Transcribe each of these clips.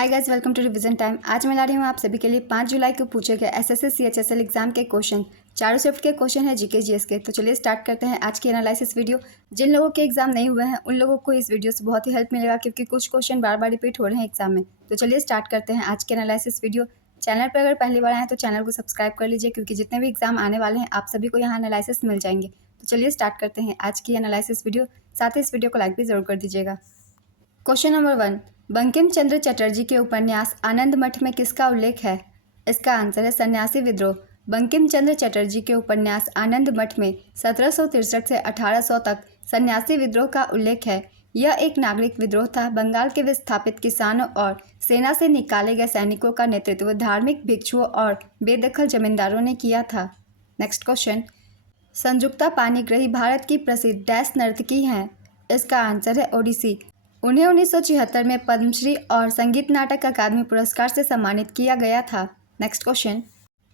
Hi guys, welcome to revision time. आज मैं ला रही हूँ आप सभी के लिए 5 जुलाई को पूछे गए एसएससी सीएचएसएल एग्जाम के क्वेश्चन। चारों शिफ्ट के क्वेश्चन है जीके जीएस के। तो चलिए स्टार्ट करते हैं आज की एनालिसिस वीडियो। जिन लोगों के एग्जाम नहीं हुए हैं उन लोगों को इस वीडियो से बहुत ही हेल्प मिलेगा, क्योंकि कुछ क्वेश्चन बार बार रिपीट हो रहे हैं एग्जाम में। तो चलिए स्टार्ट करते हैं आज की एनालिसिस वीडियो। चैनल पर अगर पहली बार आए तो चैनल को सब्सक्राइब कर लीजिए, क्योंकि जितने भी एग्जाम आने वाले हैं आप सभी को यहाँ एनालिसिस मिल जाएंगे। तो चलिए स्टार्ट करते हैं आज की एनालिसिस वीडियो। साथ ही इस वीडियो को लाइक भी जरूर कर दीजिएगा। क्वेश्चन नंबर 1, बंकिम चंद्र चटर्जी के उपन्यास आनंद मठ में किसका उल्लेख है? इसका आंसर है सन्यासी विद्रोह। बंकिम चंद्र चटर्जी के उपन्यास आनंद मठ में 1763 से 1800 तक सन्यासी विद्रोह का उल्लेख है। यह एक नागरिक विद्रोह था। बंगाल के विस्थापित किसानों और सेना से निकाले गए सैनिकों का नेतृत्व धार्मिक भिक्षुओं और बेदखल जमींदारों ने किया था। नेक्स्ट क्वेश्चन, संजुक्ता पाणिग्राही भारत की प्रसिद्ध डैश नर्तकी हैं। इसका आंसर है ओडिसी। उन्हें 1976 में पद्मश्री और संगीत नाटक अकादमी पुरस्कार से सम्मानित किया गया था। नेक्स्ट क्वेश्चन,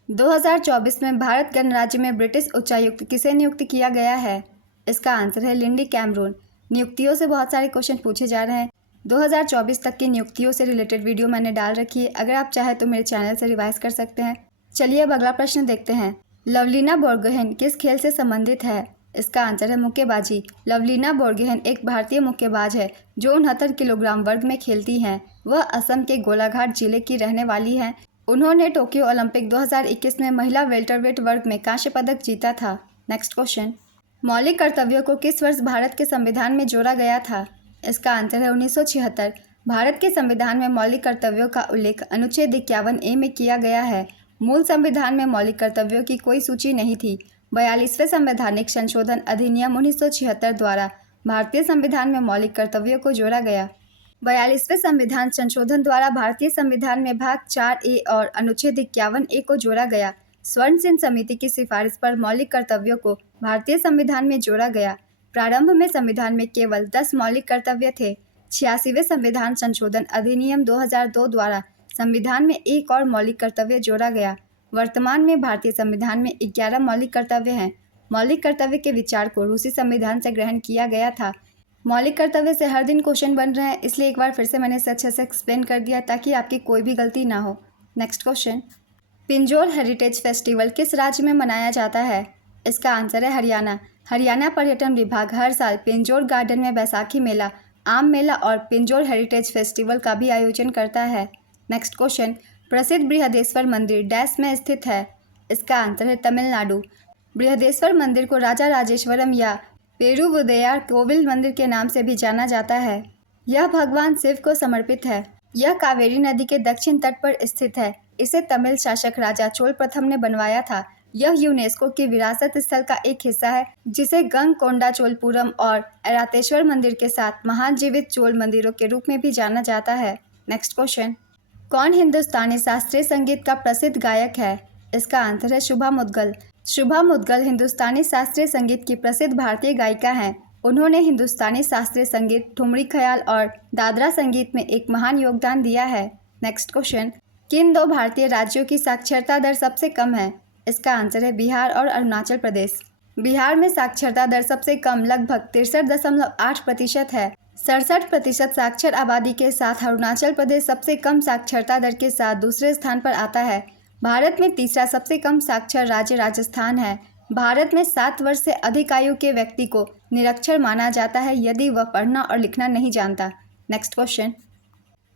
2024 में भारत गणराज्य में ब्रिटिश उच्चायुक्त किसे नियुक्त किया गया है? इसका आंसर है लिंडी कैमरून। नियुक्तियों से बहुत सारे क्वेश्चन पूछे जा रहे हैं। 2024 तक की नियुक्तियों से रिलेटेड वीडियो मैंने डाल रखी है, अगर आप चाहें तो मेरे चैनल से रिवाइज कर सकते हैं। चलिए अब अगला प्रश्न देखते हैं। लवलीना बोर्गोहेन किस खेल से संबंधित है? इसका आंसर है मुक्केबाजी। लवलीना बोर्गोहेन एक भारतीय मुक्केबाज है जो 69 किलोग्राम वर्ग में खेलती हैं। वह असम के गोलाघाट जिले की रहने वाली हैं। उन्होंने टोक्यो ओलंपिक 2021 में महिला वेल्टरवेट वर्ग में कांस्य पदक जीता था। नेक्स्ट क्वेश्चन, मौलिक कर्तव्यों को किस वर्ष भारत के संविधान में जोड़ा गया था? इसका आंसर है 1976। भारत के संविधान में मौलिक कर्तव्यों का उल्लेख अनुच्छेद 51A में किया गया है। मूल संविधान में मौलिक कर्तव्यों की कोई सूची नहीं थी। 42वें संवैधानिक संशोधन अधिनियम 1976 द्वारा भारतीय संविधान में मौलिक कर्तव्यों को जोड़ा गया। 42वें संविधान संशोधन द्वारा भारतीय संविधान में भाग 4A और अनुच्छेद 51A को जोड़ा गया। स्वर्ण सिंह समिति की सिफारिश पर मौलिक कर्तव्यों को भारतीय संविधान में जोड़ा गया। प्रारंभ में संविधान में केवल 10 मौलिक कर्तव्य थे। 86वें संविधान संशोधन अधिनियम 2002 द्वारा संविधान में एक और मौलिक कर्तव्य जोड़ा गया। वर्तमान में भारतीय संविधान में 11 मौलिक कर्तव्य हैं। मौलिक कर्तव्य के विचार को रूसी संविधान से ग्रहण किया गया था। मौलिक कर्तव्य से हर दिन क्वेश्चन बन रहे हैं, इसलिए एक बार फिर से मैंने इसे अच्छे से एक्सप्लेन कर दिया ताकि आपकी कोई भी गलती ना हो। Next question, Pinjore heritage festival किस राज्य में मनाया जाता है? इसका आंसर है हरियाणा। हरियाणा पर्यटन विभाग हर साल पिंजौर गार्डन में बैसाखी मेला, आम मेला और पिंजौर हेरिटेज फेस्टिवल का भी आयोजन करता है। नेक्स्ट क्वेश्चन, प्रसिद्ध बृहदेश्वर मंदिर डैश में स्थित है? इसका आंसर है तमिलनाडु। बृहदेश्वर मंदिर को राजा राजेश्वरम या पेरुवुदैयार कोविल मंदिर के नाम से भी जाना जाता है। यह भगवान शिव को समर्पित है। यह कावेरी नदी के दक्षिण तट पर स्थित है। इसे तमिल शासक राजा चोल प्रथम ने बनवाया था। यह यूनेस्को की विरासत स्थल का एक हिस्सा है, जिसे गंगकोंडा चोलपुरम और ऐरातेश्वर मंदिर के साथ महान जीवित चोल मंदिरों के रूप में भी जाना जाता है। नेक्स्ट क्वेश्चन, कौन हिंदुस्तानी शास्त्रीय संगीत का प्रसिद्ध गायक है? इसका आंसर है शुभा मुद्गल। शुभा मुद्गल हिंदुस्तानी शास्त्रीय संगीत की प्रसिद्ध भारतीय गायिका हैं। उन्होंने हिंदुस्तानी शास्त्रीय संगीत, ठुमरी ख्याल और दादरा संगीत में एक महान योगदान दिया है। नेक्स्ट क्वेश्चन, किन 2 भारतीय राज्यों की साक्षरता दर सबसे कम है? इसका आंसर है बिहार और अरुणाचल प्रदेश। बिहार में साक्षरता दर सबसे कम लगभग 63.8% है। 67% साक्षर आबादी के साथ अरुणाचल प्रदेश सबसे कम साक्षरता दर के साथ दूसरे स्थान पर आता है। भारत में तीसरा सबसे कम साक्षर राज्य राजस्थान है। भारत में 7 वर्ष से अधिक आयु के व्यक्ति को निरक्षर माना जाता है यदि वह पढ़ना और लिखना नहीं जानता। Next question,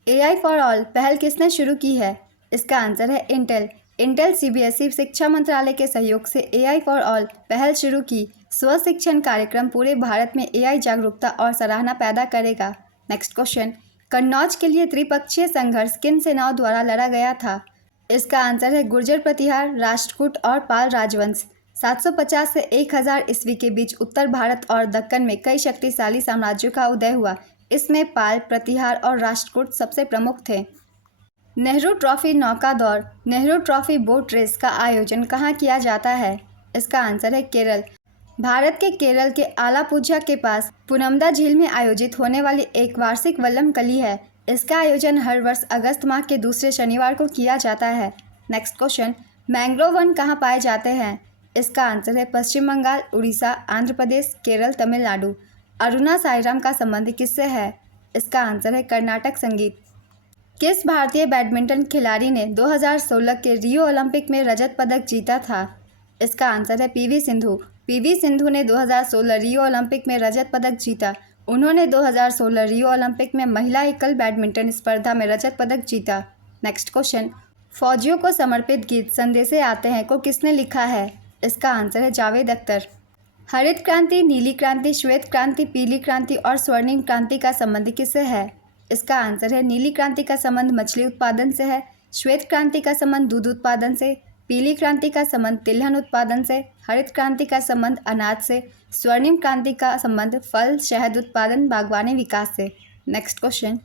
AI for all पहल किसने शुरू की है? इसका आंसर है इंटेल। इंटेल CBSE शिक्षा मंत्रालय के सहयोग से AI फॉर ऑल पहल शुरू की। स्व शिक्षण कार्यक्रम पूरे भारत में AI जागरूकता और सराहना पैदा करेगा। नेक्स्ट क्वेश्चन, कन्नौज के लिए त्रिपक्षीय संघर्ष किन सेनाओं द्वारा लड़ा गया था? इसका आंसर है गुर्जर प्रतिहार, राष्ट्रकूट और पाल राजवंश। 750 से 1000 ईस्वी के बीच उत्तर भारत और दक्कन में कई शक्तिशाली साम्राज्यों का उदय हुआ। इसमें पाल, प्रतिहार और राष्ट्रकूट सबसे प्रमुख थे। नेहरू ट्रॉफी नौका दौड़, नेहरू ट्रॉफी बोट रेस का आयोजन कहाँ किया जाता है? इसका आंसर है केरल। भारत के केरल के आलापुझा के पास पुनमदा झील में आयोजित होने वाली एक वार्षिक वल्लम कली है। इसका आयोजन हर वर्ष अगस्त माह के दूसरे शनिवार को किया जाता है। नेक्स्ट क्वेश्चन, मैंग्रोव वन कहाँ पाए जाते हैं? इसका आंसर है पश्चिम बंगाल, उड़ीसा, आंध्र प्रदेश, केरल, तमिलनाडु। अरुणा साईराम का संबंध किससे है? इसका आंसर है कर्नाटक संगीत। किस भारतीय बैडमिंटन खिलाड़ी ने 2016 के रियो ओलंपिक में रजत पदक जीता था? इसका आंसर है पीवी सिंधु। पीवी सिंधु ने 2016 रियो ओलंपिक में रजत पदक जीता। उन्होंने 2016 रियो ओलंपिक में महिला एकल बैडमिंटन स्पर्धा में रजत पदक जीता। नेक्स्ट क्वेश्चन, फौजियों को समर्पित गीत संदेशे आते हैं को किसने लिखा है? इसका आंसर है जावेद अख्तर। हरित क्रांति, नीली क्रांति, श्वेत क्रांति, पीली क्रांति और स्वर्णिम क्रांति का संबंध किससे है? इसका आंसर है नीली क्रांति का संबंध मछली उत्पादन से है, श्वेत क्रांति का संबंध दूध उत्पादन से, पीली क्रांति का संबंध तिलहन उत्पादन से, हरित क्रांति का संबंध अनाज से, स्वर्णिम क्रांति का संबंध फल, शहद उत्पादन, बागवानी विकास से। नेक्स्ट क्वेश्चन,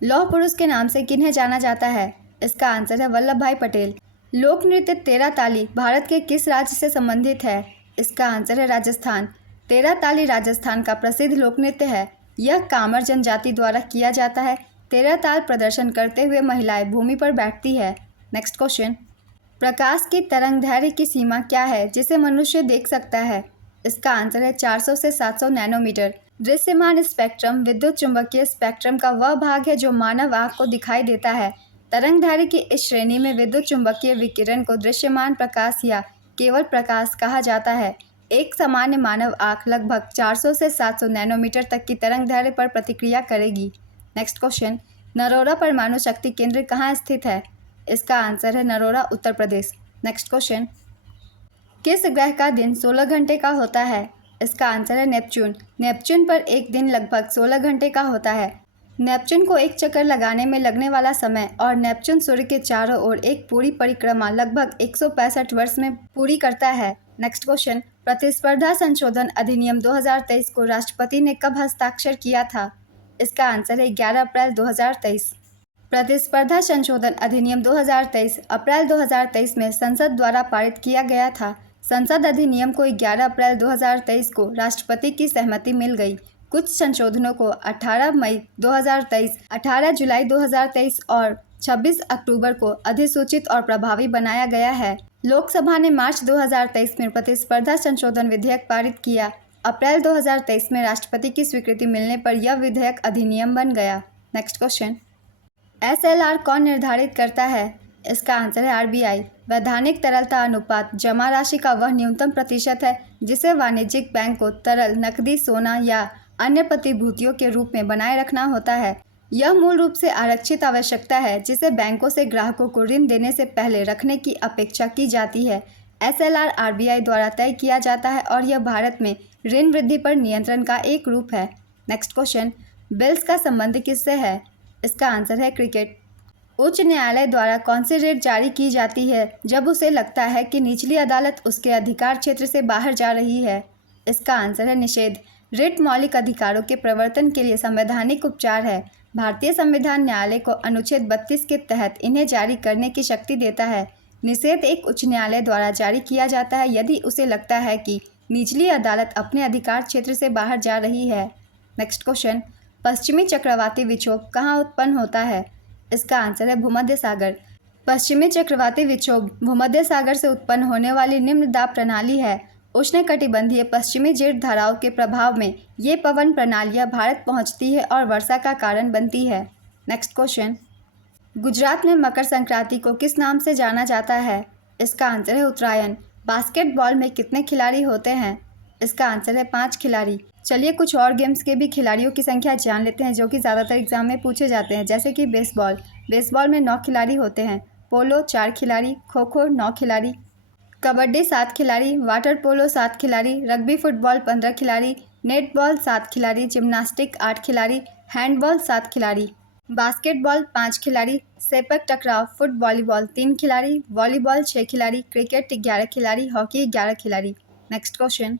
लौह पुरुष के नाम से किन्हें जाना जाता है? इसका आंसर है वल्लभ भाई पटेल। लोक नृत्य तेरा ताली भारत के किस राज्य से संबंधित है? इसका आंसर है राजस्थान। तेरा ताली राजस्थान का प्रसिद्ध लोक नृत्य है। यह कामर जनजाति द्वारा किया जाता है। तेरा ताल प्रदर्शन करते हुए महिलाएं भूमि पर बैठती है। नेक्स्ट क्वेश्चन, प्रकाश की तरंगदैर्घ्य की सीमा क्या है जिसे मनुष्य देख सकता है? इसका आंसर है 400 से 700 नैनोमीटर। दृश्यमान स्पेक्ट्रम विद्युत चुंबकीय स्पेक्ट्रम का वह भाग है जो मानव आँख को दिखाई देता है। तरंगदैर्घ्य की इस श्रेणी में विद्युत चुंबकीय विकिरण को दृश्यमान प्रकाश या केवल प्रकाश कहा जाता है। एक सामान्य मानव आँख लगभग 400 से 700 नैनोमीटर तक की तरंगदैर्घ्य पर प्रतिक्रिया करेगी। नेक्स्ट क्वेश्चन, नरोरा परमाणु शक्ति केंद्र कहाँ स्थित है? इसका आंसर है नरोरा, उत्तर प्रदेश। नेक्स्ट क्वेश्चन, किस ग्रह का दिन 16 घंटे का होता है? इसका आंसर है नेपच्यून। नेपच्यून पर एक दिन लगभग 16 घंटे का होता है। नेपच्यून को एक चक्कर लगाने में लगने वाला समय और नेपच्यून सूर्य के चारों ओर एक पूरी परिक्रमा लगभग 165 वर्ष में पूरी करता है। नेक्स्ट क्वेश्चन, प्रतिस्पर्धा संशोधन अधिनियम 2023 को राष्ट्रपति ने कब हस्ताक्षर किया था? इसका आंसर है 11 अप्रैल 2023। प्रतिस्पर्धा संशोधन अधिनियम 2023 अप्रैल 2023 में संसद द्वारा पारित किया गया था। संसद अधिनियम को 11 अप्रैल 2023 को राष्ट्रपति की सहमति मिल गई। कुछ संशोधनों को 18 मई 2023, 18 जुलाई 2023 और 26 अक्टूबर को अधिसूचित और प्रभावी बनाया गया है। लोकसभा ने मार्च 2023 में प्रतिस्पर्धा संशोधन विधेयक पारित किया। अप्रैल 2023 में राष्ट्रपति की स्वीकृति मिलने पर यह विधेयक अधिनियम बन गया। नेक्स्ट क्वेश्चन, SLR कौन निर्धारित करता है? इसका आंसर है RBI। वैधानिक तरलता अनुपात जमा राशि का वह न्यूनतम प्रतिशत है जिसे वाणिज्यिक बैंक को तरल नकदी, सोना या अन्य प्रतिभूतियों के रूप में बनाए रखना होता है। यह मूल रूप से आरक्षित आवश्यकता है जिसे बैंकों से ग्राहकों को ऋण देने से पहले रखने की अपेक्षा की जाती है। SLR RBI द्वारा तय किया जाता है और यह भारत में ऋण वृद्धि पर नियंत्रण का एक रूप है। नेक्स्ट क्वेश्चन, बिल्स का संबंध किससे है? इसका आंसर है क्रिकेट। उच्च न्यायालय द्वारा कौन सी रिट जारी की जाती है जब उसे लगता है कि निचली अदालत उसके अधिकार क्षेत्र से बाहर जा रही है? इसका आंसर है निषेध। रिट मौलिक अधिकारों के प्रवर्तन के लिए संवैधानिक उपचार है। भारतीय संविधान न्यायालय को अनुच्छेद 32 के तहत इन्हें जारी करने की शक्ति देता है। निषेध एक उच्च न्यायालय द्वारा जारी किया जाता है यदि उसे लगता है कि निचली अदालत अपने अधिकार क्षेत्र से बाहर जा रही है। नेक्स्ट क्वेश्चन, पश्चिमी चक्रवाती विक्षोभ कहाँ उत्पन्न होता है? इसका आंसर है भूमध्य सागर। पश्चिमी चक्रवाती विक्षोभ भूमध्य सागर से उत्पन्न होने वाली निम्न दाब प्रणाली है। उष्णकटिबंधीय पश्चिमी जेट धाराओं के प्रभाव में ये पवन प्रणालियाँ भारत पहुँचती है और वर्षा का कारण बनती है। नेक्स्ट क्वेश्चन, गुजरात में मकर संक्रांति को किस नाम से जाना जाता है? इसका आंसर है उत्तरायण। बास्केटबॉल में कितने खिलाड़ी होते हैं? इसका आंसर है 5 खिलाड़ी। चलिए कुछ और गेम्स के भी खिलाड़ियों की संख्या जान लेते हैं जो कि ज़्यादातर एग्जाम में पूछे जाते हैं, जैसे कि बेसबॉल। बेसबॉल में 9 खिलाड़ी होते हैं। पोलो 4 खिलाड़ी, खो खो 9 खिलाड़ी, कबड्डी 7 खिलाड़ी, वाटर पोलो 7 खिलाड़ी, रग्बी फुटबॉल 15 खिलाड़ी, नेटबॉल 7 खिलाड़ी, जिम्नास्टिक 8 खिलाड़ी, हैंडबॉल 7 खिलाड़ी, बास्केटबॉल 5 खिलाड़ी, सेपक टकराव फुट वॉलीबॉल 3 खिलाड़ी, वॉलीबॉल 6 खिलाड़ी, क्रिकेट 11 खिलाड़ी, हॉकी 11 खिलाड़ी। नेक्स्ट क्वेश्चन,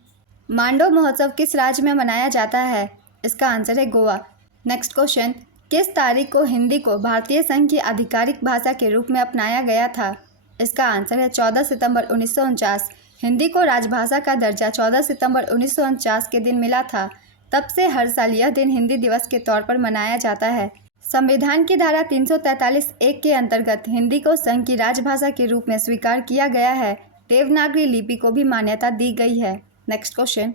मांडव महोत्सव किस राज्य में मनाया जाता है? इसका आंसर है गोवा। नेक्स्ट क्वेश्चन, किस तारीख को हिंदी को भारतीय संघ की आधिकारिक भाषा के रूप में अपनाया गया था? इसका आंसर है 14 सितंबर 1949। हिंदी को राजभाषा का दर्जा 14 सितंबर 1949 के दिन मिला था। तब से हर साल यह दिन हिंदी दिवस के तौर पर मनाया जाता है। संविधान की धारा 343(1) के अंतर्गत हिंदी को संघ की राजभाषा के रूप में स्वीकार किया गया है। देवनागरी लिपि को भी मान्यता दी गई है। नेक्स्ट क्वेश्चन,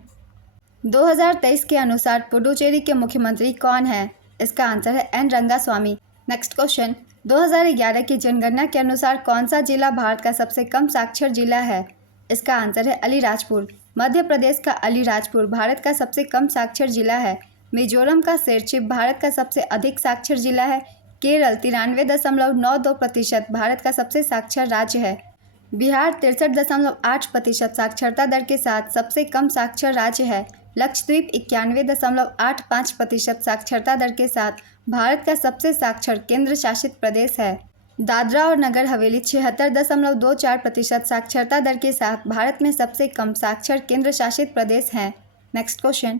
2023 के अनुसार पुडुचेरी के मुख्यमंत्री कौन है? इसका आंसर है एन रंगास्वामी। नेक्स्ट क्वेश्चन, 2011 की जनगणना के अनुसार कौन सा जिला भारत का सबसे कम साक्षर जिला है? इसका आंसर है अलीराजपुर। मध्य प्रदेश का अलीराजपुर भारत का सबसे कम साक्षर जिला है। मिजोरम का सिरचिप भारत का सबसे अधिक साक्षर जिला है। केरल 93.92% भारत का सबसे साक्षर राज्य है। बिहार 63.8% साक्षरता दर के साथ सबसे कम साक्षर राज्य है। लक्षद्वीप 91.85% साक्षरता दर के साथ भारत का सबसे साक्षर केंद्र शासित प्रदेश है। दादरा और नगर हवेली 76.24% साक्षरता दर के साथ भारत में सबसे कम साक्षर केंद्र शासित प्रदेश हैं। नेक्स्ट क्वेश्चन,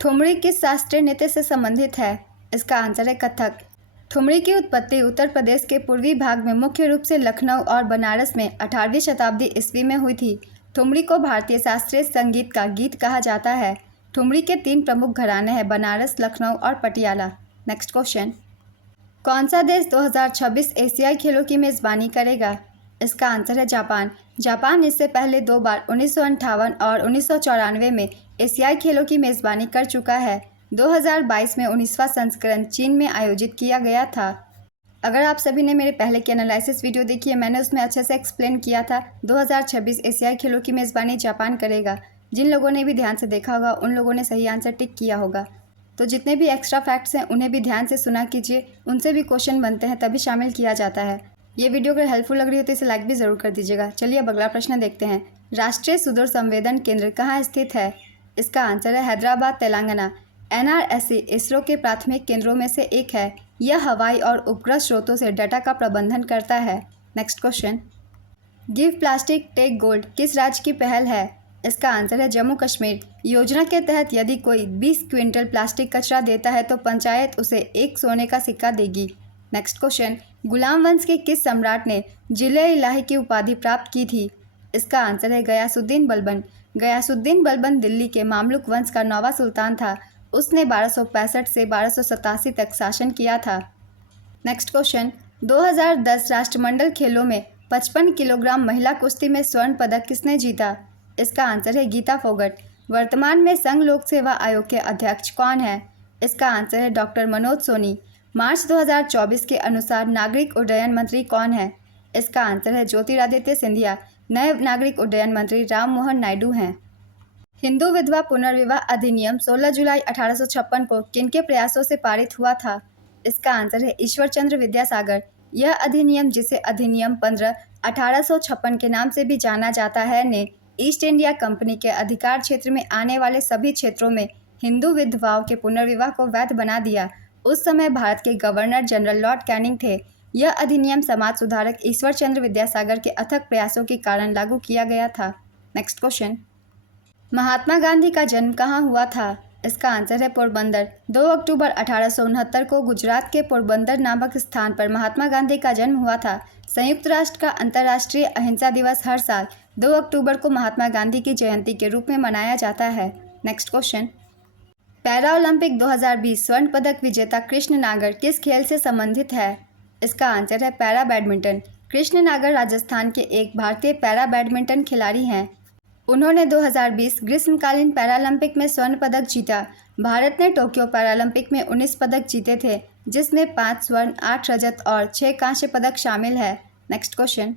ठुमरी किस शास्त्रीय नृत्य से संबंधित है? इसका आंसर है कथक। ठुमरी की उत्पत्ति उत्तर प्रदेश के पूर्वी भाग में मुख्य रूप से लखनऊ और बनारस में 18वीं शताब्दी ईस्वी में हुई थी। ठुमरी को भारतीय शास्त्रीय संगीत का गीत कहा जाता है। ठुमरी के 3 प्रमुख घराने हैं, बनारस, लखनऊ और पटियाला। नेक्स्ट क्वेश्चन, कौन सा देश 2026 एशियाई खेलों की मेज़बानी करेगा? इसका आंसर है जापान। जापान इससे पहले 2 बार 1958 और 1994 में एशियाई खेलों की मेज़बानी कर चुका है। 2022 में 19वां संस्करण चीन में आयोजित किया गया था। अगर आप सभी ने मेरे पहले की एनालिसिस वीडियो देखी है, मैंने उसमें अच्छे से एक्सप्लेन किया था 2026 एशियाई खेलों की मेज़बानी जापान करेगा। जिन लोगों ने भी ध्यान से देखा होगा उन लोगों ने सही आंसर टिक किया होगा। तो जितने भी एक्स्ट्रा फैक्ट्स हैं उन्हें भी ध्यान से सुना कीजिए, उनसे भी क्वेश्चन बनते हैं तभी शामिल किया जाता है। ये वीडियो अगर हेल्पफुल लग रही हो तो इसे लाइक भी ज़रूर कर दीजिएगा। चलिए अब अगला प्रश्न देखते हैं। राष्ट्रीय सुदूर संवेदन केंद्र कहाँ स्थित है? इसका आंसर है हैदराबाद, तेलंगाना। NRSC इसरो के प्राथमिक केंद्रों में से एक है। यह हवाई और उपग्रह स्रोतों से डाटा का प्रबंधन करता है। Next question, give plastic take gold किस राज्य की पहल है? इसका आंसर है जम्मू कश्मीर। योजना के तहत यदि कोई 20 क्विंटल प्लास्टिक कचरा देता है तो पंचायत उसे 1 सोने का सिक्का देगी। नेक्स्ट क्वेश्चन, गुलाम वंश के किस सम्राट ने जिले इलाही की उपाधि प्राप्त की थी? इसका आंसर है गयासुद्दीन बलबन। गयासुद्दीन बलबन दिल्ली के मामलुक वंश का 9वां सुल्तान था। उसने 1265 से 1287 तक शासन किया था। नेक्स्ट क्वेश्चन, 2010 राष्ट्रमंडल खेलों में 55 किलोग्राम महिला कुश्ती में स्वर्ण पदक किसने जीता? इसका आंसर है गीता फोगट। वर्तमान में संघ लोक सेवा आयोग के अध्यक्ष कौन है? इसका आंसर है डॉक्टर मनोज सोनी। मार्च 2024 के अनुसार नागरिक उड्डयन मंत्री कौन है? इसका आंसर है ज्योतिरादित्य सिंधिया। नए नागरिक उड्डयन मंत्री राम मोहन नायडू हैं। हिंदू विधवा पुनर्विवाह अधिनियम 16 जुलाई 1856 को किनके प्रयासों से पारित हुआ था? इसका आंसर है ईश्वर चंद्र विद्यासागर। यह अधिनियम, जिसे अधिनियम 15 1856 के नाम से भी जाना जाता है, ने ईस्ट इंडिया कंपनी के अधिकार क्षेत्र में आने वाले सभी क्षेत्रों में हिंदू विधवाओं के पुनर्विवाह को वैध बना दिया। उस समय भारत के गवर्नर जनरल लॉर्ड कैनिंग थे। यह अधिनियम समाज सुधारक ईश्वर चंद्र विद्यासागर के अथक प्रयासों के कारण लागू किया गया था। नेक्स्ट क्वेश्चन, महात्मा गांधी का जन्म कहाँ हुआ था? इसका आंसर है पोरबंदर। 2 अक्टूबर 1869 को गुजरात के पोरबंदर नामक स्थान पर महात्मा गांधी का जन्म हुआ था। संयुक्त राष्ट्र का अंतर्राष्ट्रीय अहिंसा दिवस हर साल 2 अक्टूबर को महात्मा गांधी की जयंती के रूप में मनाया जाता है। नेक्स्ट क्वेश्चन, पैरा ओलंपिक 2020 स्वर्ण पदक विजेता कृष्ण नागर किस खेल से संबंधित है? इसका आंसर है पैरा बैडमिंटन। कृष्ण नागर राजस्थान के एक भारतीय पैरा बैडमिंटन खिलाड़ी हैं। उन्होंने 2020 ग्रीष्मकालीन पैरालंपिक में स्वर्ण पदक जीता। भारत ने टोक्यो पैरालंपिक में 19 पदक जीते थे, जिसमें 5 स्वर्ण, 8 रजत और 6 कांस्य पदक शामिल है। नेक्स्ट क्वेश्चन,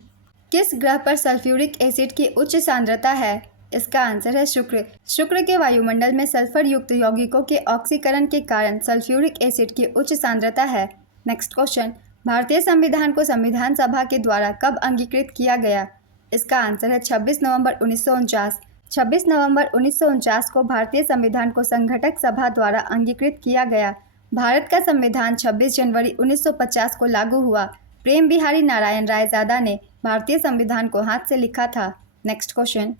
किस ग्रह पर सल्फ्यूरिक एसिड की उच्च सांद्रता है? इसका आंसर है शुक्र। शुक्र के वायुमंडल में सल्फर युक्त यौगिकों के ऑक्सीकरण के कारण सल्फ्यूरिक एसिड की उच्च सांद्रता है। नेक्स्ट क्वेश्चन, भारतीय संविधान को संविधान सभा के द्वारा कब अंगीकृत किया गया? इसका आंसर है 26 नवंबर 1949। 26 नवंबर 1949 को भारतीय संविधान को संघटक सभा द्वारा अंगीकृत किया गया। भारत का संविधान 26 जनवरी 1950 को लागू हुआ। प्रेम बिहारी नारायण रायजादा ने भारतीय संविधान को हाथ से लिखा था। नेक्स्ट क्वेश्चन,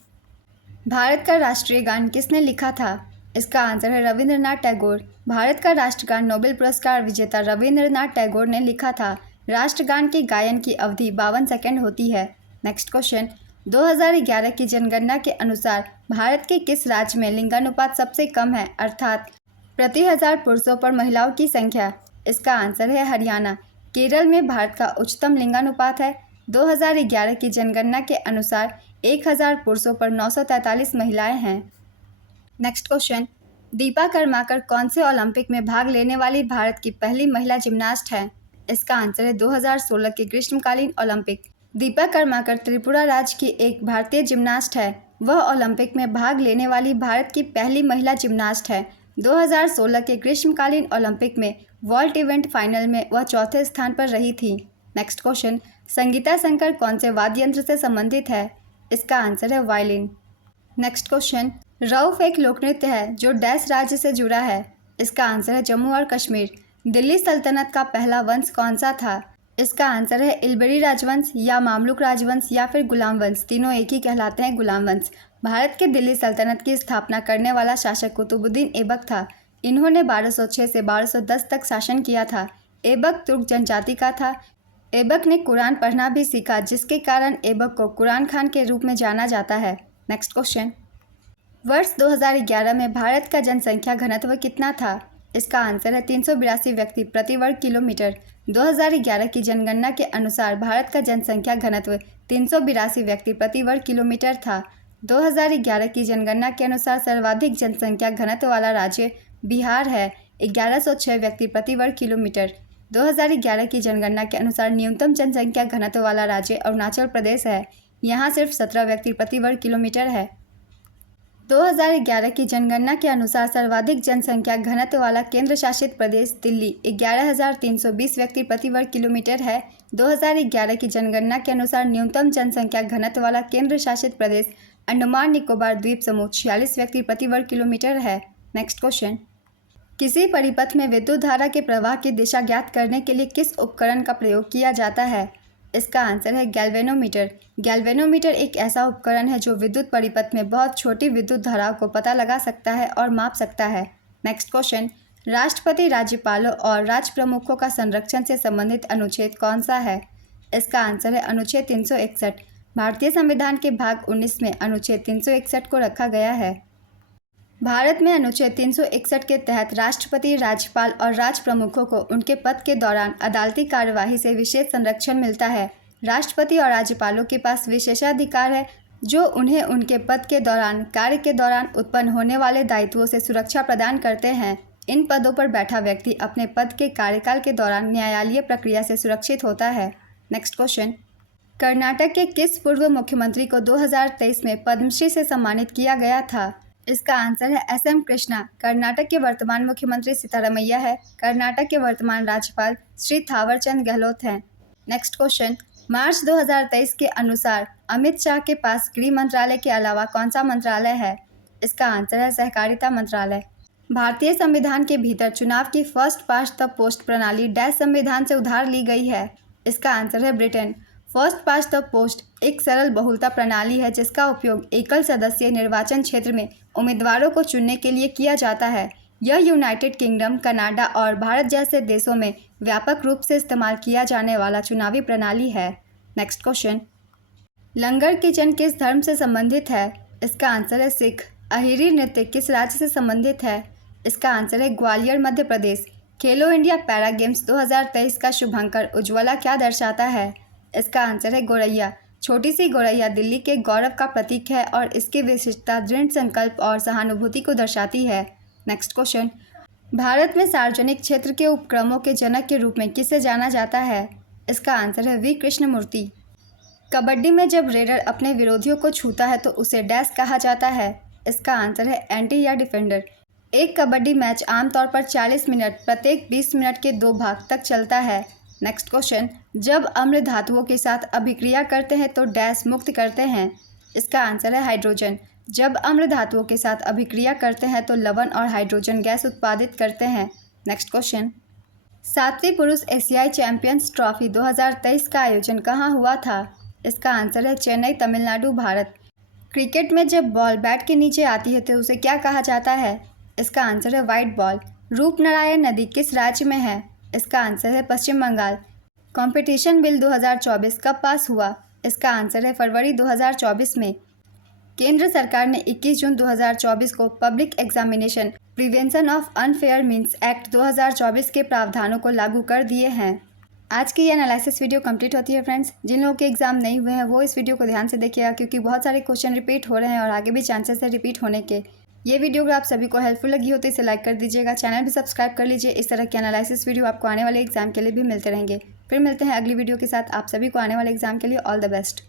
भारत का राष्ट्रीय गान किसने लिखा था? इसका आंसर है रविंद्रनाथ टैगोर। भारत का राष्ट्रगान नोबेल पुरस्कार विजेता रविंद्रनाथ टैगोर ने लिखा था। राष्ट्रगान के गायन की अवधि 52 सेकंड होती है। नेक्स्ट क्वेश्चन, 2011 की जनगणना के अनुसार भारत के किस राज्य में लिंगानुपात सबसे कम है, अर्थात प्रति 1000 पुरुषों पर महिलाओं की संख्या? इसका आंसर है हरियाणा। केरल में भारत का उच्चतम लिंगानुपात है। 2011 की जनगणना के अनुसार 1000 पुरुषों पर 943 महिलाएं हैं। नेक्स्ट क्वेश्चन, दीपा कर्माकर कौन से ओलंपिक में भाग लेने वाली भारत की पहली महिला जिम्नास्ट है? इसका आंसर है 2016 के ग्रीष्मकालीन ओलंपिक। दीपा कर्माकर त्रिपुरा राज्य की एक भारतीय जिम्नास्ट है। वह ओलंपिक में भाग लेने वाली भारत की पहली महिला जिम्नास्ट है। 2016 के ग्रीष्मकालीन ओलंपिक में वॉल्ट इवेंट फाइनल में वह चौथे स्थान पर रही थी। नेक्स्ट क्वेश्चन, संगीता शंकर कौन से वाद्य यंत्र से संबंधित है? इसका आंसर है वायलिन। नेक्स्ट क्वेश्चन, रऊफ एक लोकनृत्य है जो डैश राज्य से जुड़ा है। इसका आंसर है जम्मू और कश्मीर। दिल्ली सल्तनत का पहला वंश कौन सा था? इसका आंसर है इलबरी राजवंश या मामलुक राजवंश या फिर गुलाम वंश। तीनों एक ही कहलाते हैं, गुलाम वंश। भारत के दिल्ली सल्तनत की स्थापना करने वाला शासक कुतुबुद्दीन ऐबक था। इन्होंने 1206 से 1210 तक शासन किया था। ऐबक तुर्क जनजाति का था। ऐबक ने कुरान पढ़ना भी सीखा, जिसके कारण ऐबक को कुरान खान के रूप में जाना जाता है। नेक्स्ट क्वेश्चन, वर्ष 2011 में भारत का जनसंख्या घनत्व कितना था? इसका आंसर है 382 व्यक्ति प्रति वर्ग किलोमीटर। 2011 की जनगणना के अनुसार भारत का जनसंख्या घनत्व 382 व्यक्ति प्रति वर्ग किलोमीटर था। 2011 की जनगणना के अनुसार सर्वाधिक जनसंख्या घनत्व वाला राज्य बिहार है, 1106 व्यक्ति प्रति वर्ग किलोमीटर। 2011 की जनगणना के अनुसार न्यूनतम जनसंख्या घनत्व वाला राज्य अरुणाचल प्रदेश है, यहाँ सिर्फ 17 व्यक्ति प्रति वर्ग किलोमीटर है। 2011 की जनगणना के अनुसार सर्वाधिक जनसंख्या घनत्व वाला केंद्र शासित प्रदेश दिल्ली 11,320 व्यक्ति प्रति वर्ग किलोमीटर है। 2011 की जनगणना के अनुसार न्यूनतम जनसंख्या घनत्व वाला केंद्र शासित प्रदेश अंडमान निकोबार द्वीप समूह 46 व्यक्ति प्रति वर्ग किलोमीटर है। नेक्स्ट क्वेश्चन, किसी परिपथ में विद्युत धारा के प्रवाह की दिशा ज्ञात करने के लिए किस उपकरण का प्रयोग किया जाता है? इसका आंसर है गैल्वेनोमीटर। गैल्वेनोमीटर एक ऐसा उपकरण है जो विद्युत परिपथ में बहुत छोटी विद्युत धाराओं को पता लगा सकता है और माप सकता है। नेक्स्ट क्वेश्चन, राष्ट्रपति, राज्यपालों और राज्य प्रमुखों का संरक्षण से संबंधित अनुच्छेद कौन सा है? इसका आंसर है अनुच्छेद 361। भारतीय संविधान के भाग 19 में अनुच्छेद 361 को रखा गया है। भारत में अनुच्छेद 361 के तहत राष्ट्रपति, राज्यपाल और राज्य प्रमुखों को उनके पद के दौरान अदालती कार्यवाही से विशेष संरक्षण मिलता है। राष्ट्रपति और राज्यपालों के पास विशेषाधिकार है जो उन्हें उनके पद के दौरान, कार्य के दौरान उत्पन्न होने वाले दायित्वों से सुरक्षा प्रदान करते हैं। इन पदों पर बैठा व्यक्ति अपने पद के कार्यकाल के दौरान न्यायालयीय प्रक्रिया से सुरक्षित होता है। नेक्स्ट क्वेश्चन, कर्नाटक के किस पूर्व मुख्यमंत्री को 2023 में पद्मश्री से सम्मानित किया गया था? इसका आंसर है एस.एम. कृष्णा। कर्नाटक के वर्तमान मुख्यमंत्री सिद्धारमैया है। कर्नाटक के वर्तमान राज्यपाल श्री थावरचंद गहलोत हैं। नेक्स्ट क्वेश्चन, मार्च 2023 के अनुसार अमित शाह के पास गृह मंत्रालय के अलावा कौन सा मंत्रालय है? इसका आंसर है सहकारिता मंत्रालय। भारतीय संविधान के भीतर चुनाव की फर्स्ट पास्ट द पोस्ट प्रणाली डैश संविधान से उधार ली गई है। इसका आंसर है Britain. First past the post एक सरल बहुलता प्रणाली है जिसका उपयोग एकल सदस्यीय निर्वाचन क्षेत्र में उम्मीदवारों को चुनने के लिए किया जाता है। यह यूनाइटेड किंगडम, कनाडा और भारत जैसे देशों में व्यापक रूप से इस्तेमाल किया जाने वाला चुनावी प्रणाली है। नेक्स्ट क्वेश्चन, लंगर किचन किस धर्म से संबंधित है? इसका आंसर है सिख। अहिरी नृत्य किस राज्य से संबंधित है? इसका आंसर है ग्वालियर, मध्य प्रदेश। खेलो इंडिया पैरा गेम्स 2023 का शुभंकर उज्ज्वला क्या दर्शाता है? इसका आंसर है गौरैया। छोटी सी गौरैया दिल्ली के गौरव का प्रतीक है और इसकी विशिष्टता दृढ़ संकल्प और सहानुभूति को दर्शाती है। नेक्स्ट क्वेश्चन, भारत में सार्वजनिक क्षेत्र के उपक्रमों के जनक के रूप में किसे जाना जाता है? इसका आंसर है वी कृष्णमूर्ति। कबड्डी में जब रेडर अपने विरोधियों को छूता है तो उसे डैश कहा जाता है। इसका आंसर है एंटी या डिफेंडर। एक कबड्डी मैच आमतौर पर 40 मिनट, प्रत्येक 20 मिनट के 2 भाग तक चलता है। नेक्स्ट क्वेश्चन, जब अम्ल धातुओं के साथ अभिक्रिया करते हैं तो डैश मुक्त करते हैं। इसका आंसर है हाइड्रोजन। जब अम्ल धातुओं के साथ अभिक्रिया करते हैं तो लवण और हाइड्रोजन गैस उत्पादित करते हैं। नेक्स्ट क्वेश्चन, 7वीं पुरुष एशियाई चैंपियंस ट्रॉफी 2023 का आयोजन कहाँ हुआ था? इसका आंसर है चेन्नई, तमिलनाडु, भारत। क्रिकेट में जब बॉल बैट के नीचे आती है तो उसे क्या कहा जाता है? इसका आंसर है वाइड बॉल। रूपनारायण नदी किस राज्य में है? इसका आंसर है पश्चिम बंगाल। कंपटीशन बिल 2024 कब पास हुआ? इसका आंसर है फरवरी 2024 में। केंद्र सरकार ने 21 जून 2024 को public examination prevention of unfair means act 2024 के प्रावधानों को लागू कर दिए हैं। आज की ये एनालिसिस वीडियो कंप्लीट होती है फ्रेंड्स। जिन लोगों के एग्जाम नहीं हुए हैं वो इस वीडियो को ध्यान से देखिएगा क्योंकि बहुत सारे क्वेश्चन रिपीट हो रहे हैं और आगे भी चांसेस है रिपीट होने के। ये वीडियो अगर आप सभी को हेल्पफुल लगी हो तो इसे लाइक कर दीजिएगा, चैनल भी सब्सक्राइब कर लीजिए। इस तरह के एनालिसिस वीडियो आपको आने वाले एग्जाम के लिए भी मिलते रहेंगे। फिर मिलते हैं अगली वीडियो के साथ। आप सभी को आने वाले एग्जाम के लिए ऑल द बेस्ट।